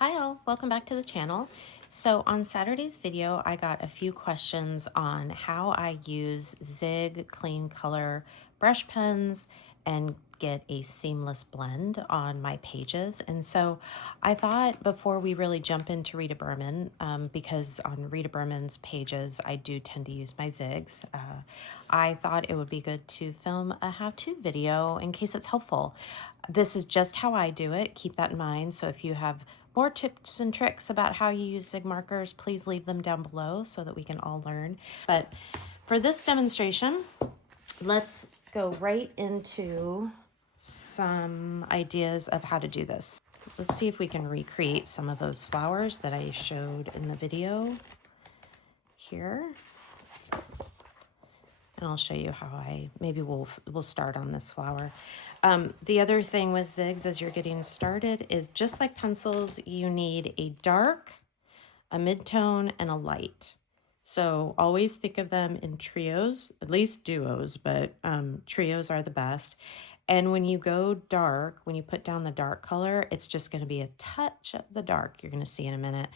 Hi all, welcome back to the channel. So on Saturday's video, I got a few questions on how I use Zig clean color brush pens and get a seamless blend on my pages. And so I thought before we really jump into Rita Berman, because on Rita Berman's pages, I do tend to use my Zigs, I thought it would be good to film a how-to video in case it's helpful. This is just how I do it. Keep that in mind. So if you have more tips and tricks about how you use Zig markers, please leave them down below so that we can all learn. But for this demonstration, let's go right into some ideas of how to do this. Let's see if we can recreate some of those flowers that I showed in the video here. And I'll show you how maybe we'll start on this flower. The other thing with Zigs as you're getting started is just like pencils, you need a dark, a mid-tone, and a light. So always think of them in trios, at least duos, but trios are the best. And when you go dark, when you put down the dark color, it's just going to be a touch of the dark. You're going to see in a minute.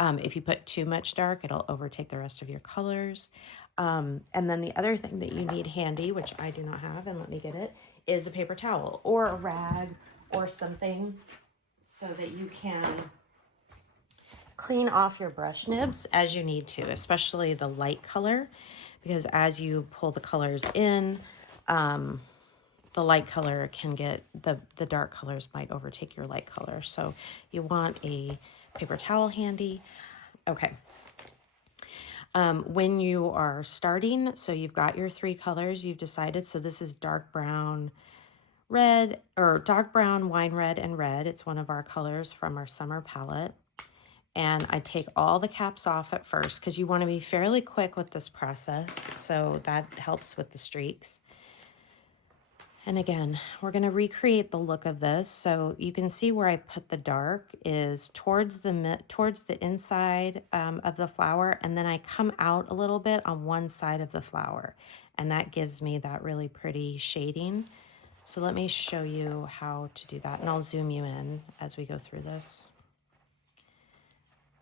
If you put too much dark, it'll overtake the rest of your colors. And then the other thing that you need handy, which I do not have, and let me get it, is a paper towel or a rag or something so that you can clean off your brush nibs as you need to, especially the light color, because as you pull the colors in, the light color can get, the dark colors might overtake your light color. So you want a paper towel handy. Okay. When you are starting, so you've got your three colors you've decided. So this is dark brown, red, or dark brown, wine red, and red. It's one of our colors from our summer palette. And I take all the caps off at first because you want to be fairly quick with this process. So that helps with the streaks. And again, we're going to recreate the look of this. So you can see where I put the dark is towards the inside of the flower. And then I come out a little bit on one side of the flower. And that gives me that really pretty shading. So let me show you how to do that. And I'll zoom you in as we go through this.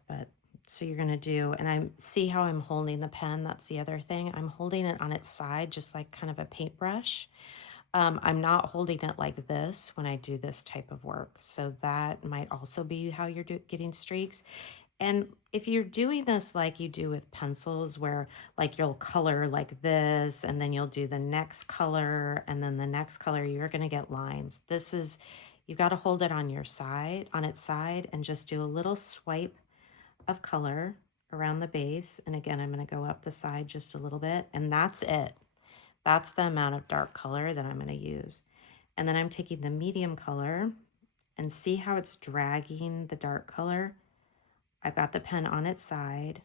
But so you're going to do, and I see how I'm holding the pen. That's the other thing. I'm holding it on its side, just like kind of a paintbrush. I'm not holding it like this when I do this type of work. So that might also be how you're getting streaks. And if you're doing this like you do with pencils, where like you'll color like this, and then you'll do the next color, and then the next color, you're going to get lines. This is, you've got to hold it on your side, on its side, and just do a little swipe of color around the base. And again, I'm going to go up the side just a little bit, and that's it. That's the amount of dark color that I'm going to use. And then I'm taking the medium color, and see how it's dragging the dark color. I've got the pen on its side,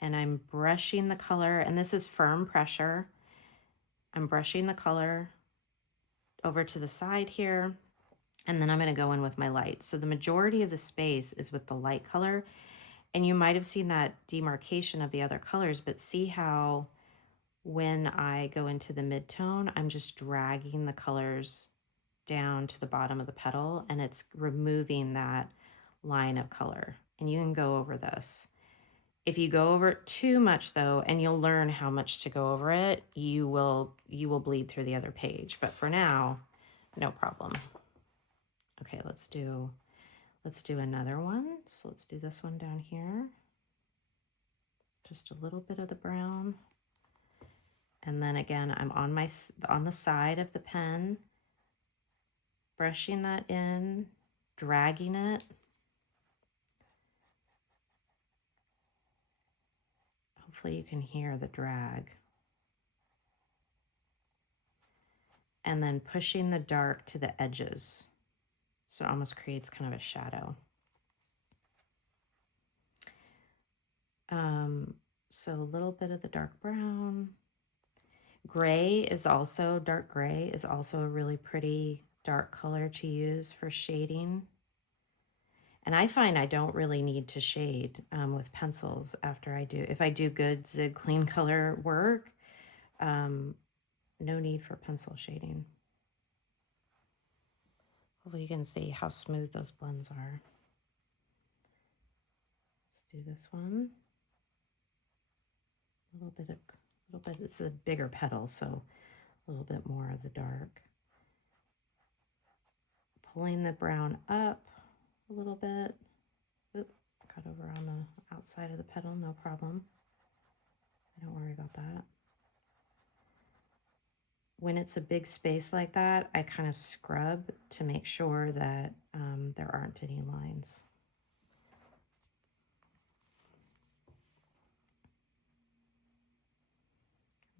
and I'm brushing the color, and this is firm pressure. I'm brushing the color over to the side here, and then I'm going to go in with my light. So the majority of the space is with the light color, and you might have seen that demarcation of the other colors, but see how when I go into the mid-tone, I'm just dragging the colors down to the bottom of the petal, and it's removing that line of color. And you can go over this. If you go over it too much though, and you'll learn how much to go over it, you will bleed through the other page. But for now, no problem. Okay, let's do another one. So let's do this one down here. Just a little bit of the brown. And then again, I'm on the side of the pen, brushing that in, dragging it. Hopefully you can hear the drag. And then pushing the dark to the edges. So it almost creates kind of a shadow. So a little bit of the dark brown. Gray is also, dark gray is also a really pretty dark color to use for shading. And I find I don't really need to shade with pencils after I do. If I do good Zig clean color work, no need for pencil shading. Hopefully you can see how smooth those blends are. do this one. A little bit, it's a bigger petal, so a little bit more of the dark. Pulling the brown up a little bit. Oop, cut over on the outside of the petal, no problem. Don't worry about that. When it's a big space like that, I kind of scrub to make sure that there aren't any lines.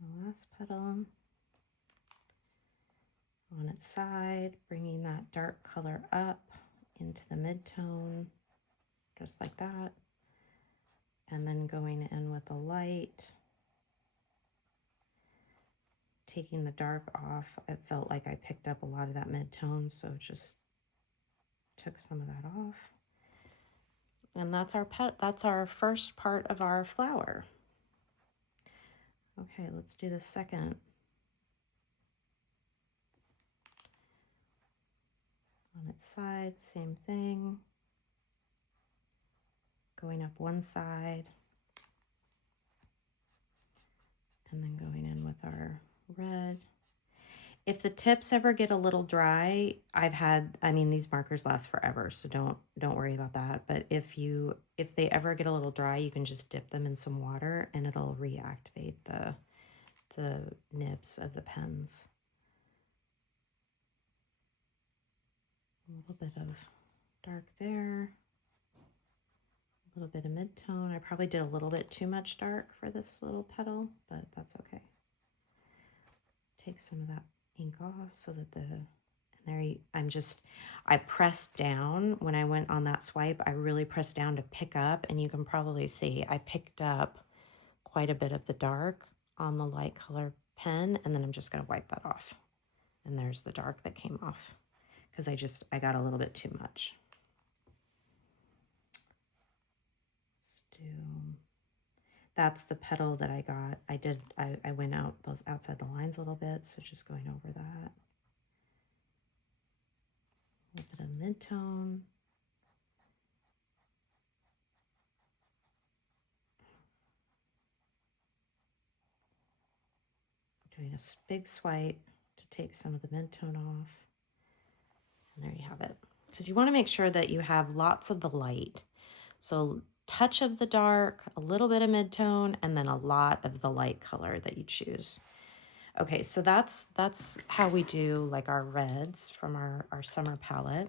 The last petal on its side, bringing that dark color up into the mid-tone, just like that. And then going in with the light, taking the dark off. It felt like I picked up a lot of that mid-tone, so just took some of that off. And that's our first part of our flower. Okay, let's do the second. On its side, same thing. Going up one side. And then going in with our red. If the tips ever get a little dry, these markers last forever, so don't worry about that. But if they ever get a little dry, you can just dip them in some water and it'll reactivate the nibs of the pens. A little bit of dark there. A little bit of mid-tone. I probably did a little bit too much dark for this little petal, but that's okay. Take some of that ink off so that I pressed down when I went on that swipe. I really pressed down to pick up, and you can probably see I picked up quite a bit of the dark on the light color pen, and then I'm just going to wipe that off. And there's the dark that came off because I got a little bit too much. That's the petal that I got. I went outside the lines a little bit, so just going over that. A little bit of mid-tone. Doing a big swipe to take some of the mid-tone off. And there you have it. Because you want to make sure that you have lots of the light. So touch of the dark, a little bit of mid-tone, and then a lot of the light color that you choose. Okay, so that's how we do like our reds from our summer palette.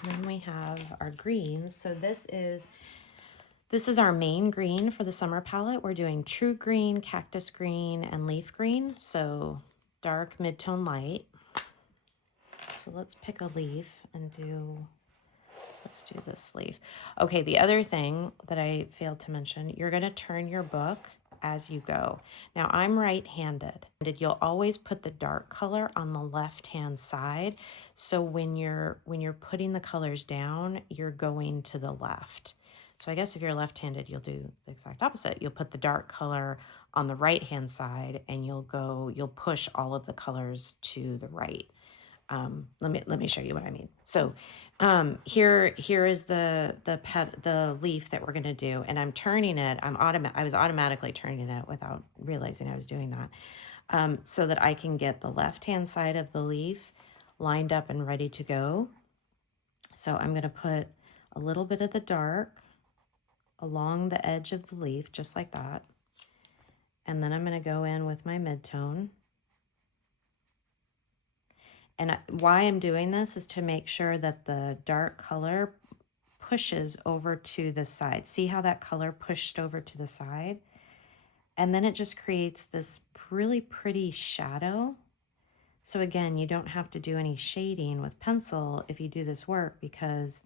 And then we have our greens. So this is our main green for the summer palette. We're doing true green, cactus green, and leaf green. So dark, mid-tone, light. So let's pick a leaf and let's do this leaf. Okay, the other thing that I failed to mention, you're going to turn your book as you go. Now I'm right-handed. You'll always put the dark color on the left-hand side. So when you're putting the colors down, you're going to the left. So I guess if you're left-handed, you'll do the exact opposite. You'll put the dark color on the right-hand side and you'll push all of the colors to the right. Let me show you what I mean. So here is the leaf that we're going to do, and I'm turning it. I was automatically turning it without realizing I was doing that, so that I can get the left-hand side of the leaf lined up and ready to go. So I'm going to put a little bit of the dark along the edge of the leaf, just like that. And then I'm going to go in with my mid-tone. And why I'm doing this is to make sure that the dark color pushes over to the side. See how that color pushed over to the side? And then it just creates this really pretty shadow. So again, you don't have to do any shading with pencil if you do this work because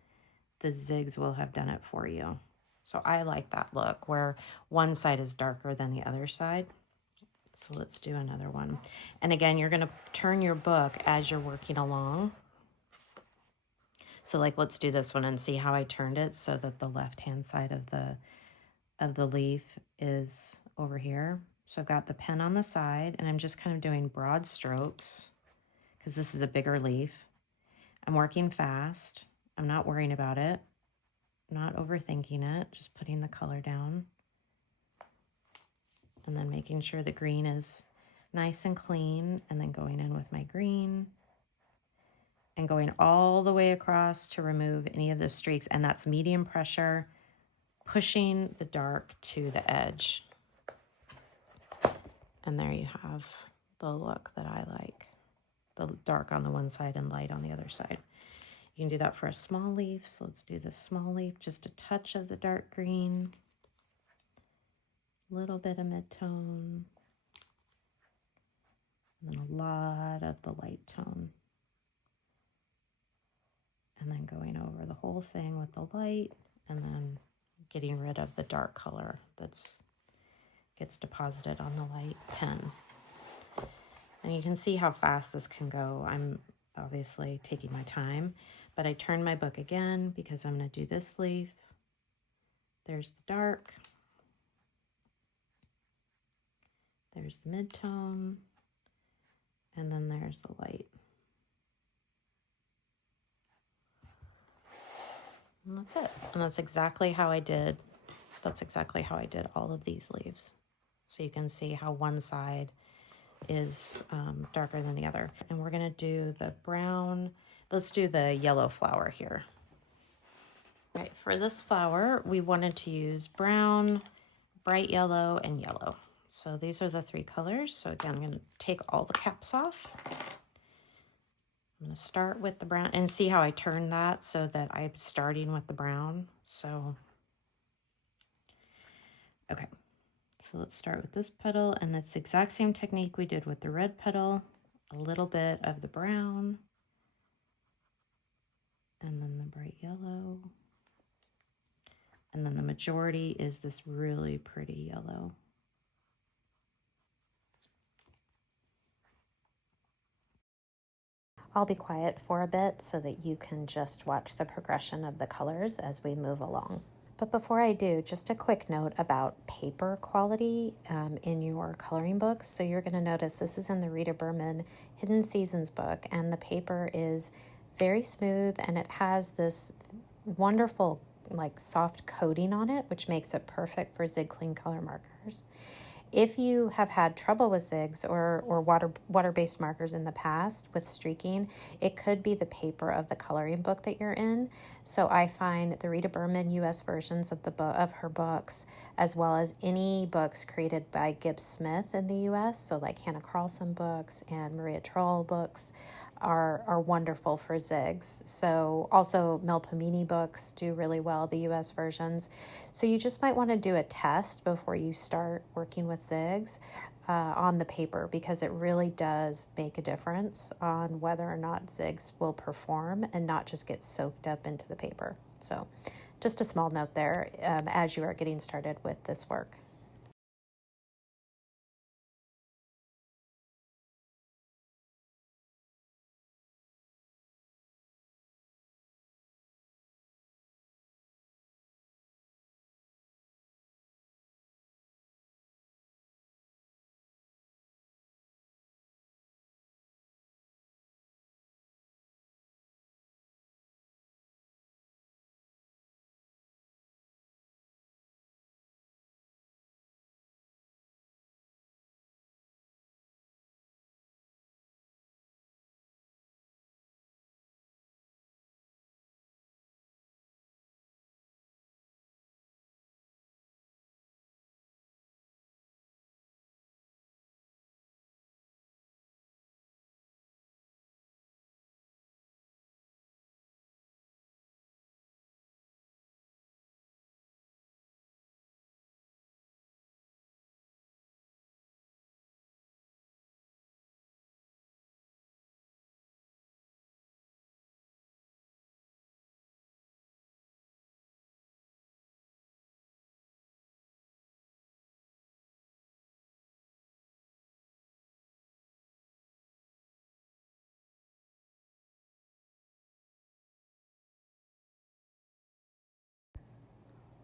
the zigs will have done it for you. So I like that look where one side is darker than the other side. So let's do another one. And again, you're going to turn your book as you're working along. So like, let's do this one and see how I turned it so that the left-hand side of the leaf is over here. So I've got the pen on the side and I'm just kind of doing broad strokes because this is a bigger leaf. I'm working fast. I'm not worrying about it, not overthinking it, just putting the color down. And then making sure the green is nice and clean, and then going in with my green and going all the way across to remove any of the streaks. And that's medium pressure, pushing the dark to the edge. And there you have the look that I like. The dark on the one side and light on the other side. You can do that for a small leaf. So let's do the small leaf, just a touch of the dark green, a little bit of mid-tone, and then a lot of the light tone. And then going over the whole thing with the light, and then getting rid of the dark color that's gets deposited on the light pen. And you can see how fast this can go. I'm obviously taking my time, but I turn my book again because I'm going to do this leaf. There's the dark. There's the mid-tone. And then there's the light. And that's it. And that's exactly how I did all of these leaves. So you can see how one side is darker than the other. And we're going to do the brown. Let's do the yellow flower here. Right, for this flower, we wanted to use brown, bright yellow, and yellow. So these are the three colors. So again, I'm going to take all the caps off. I'm going to start with the brown and see how I turn that so that I'm starting with the brown. So, okay. So let's start with this petal, and that's the exact same technique we did with the red petal. A little bit of the brown, and then the bright yellow. And then the majority is this really pretty yellow. I'll be quiet for a bit so that you can just watch the progression of the colors as we move along. But before I do, just a quick note about paper quality in your coloring books. So you're going to notice this is in the Rita Berman Hidden Seasons book, and the paper is very smooth, and it has this wonderful like soft coating on it, which makes it perfect for Zig Clean color markers. If you have had trouble with zigs or water-based markers in the past with streaking, it could be the paper of the coloring book that you're in. So I find the Rita Berman US versions of of her books, as well as any books created by Gibbs Smith in the US, so like Hannah Carlson books and Maria Troll books, are wonderful for zigs. So also Mel Pomini books do really well, the US versions. So you just might want to do a test before you start working with zigs on the paper, because it really does make a difference on whether or not zigs will perform and not just get soaked up into the paper. So just a small note there as you are getting started with this work.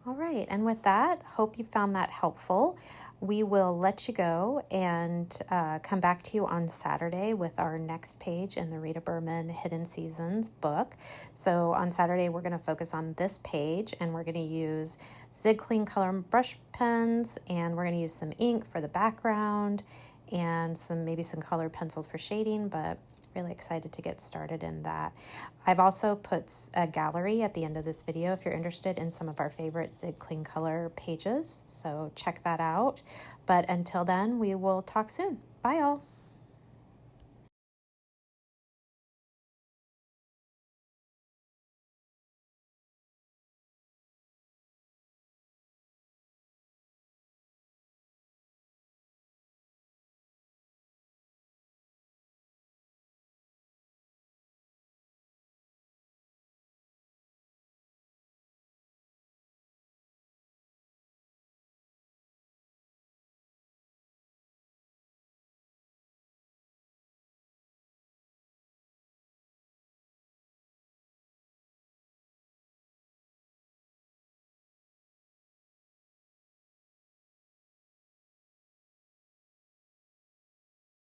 All right, and with that, hope you found that helpful. We will let you go and come back to you on Saturday with our next page in the Rita Berman Hidden Seasons book. So on Saturday, we're going to focus on this page, and we're going to use Zig Clean Color brush pens, and we're going to use some ink for the background and maybe some colored pencils for shading, but really excited to get started in that. I've also put a gallery at the end of this video if you're interested in some of our favorite Zig Clean Color pages, so check that out. But until then, we will talk soon. Bye all.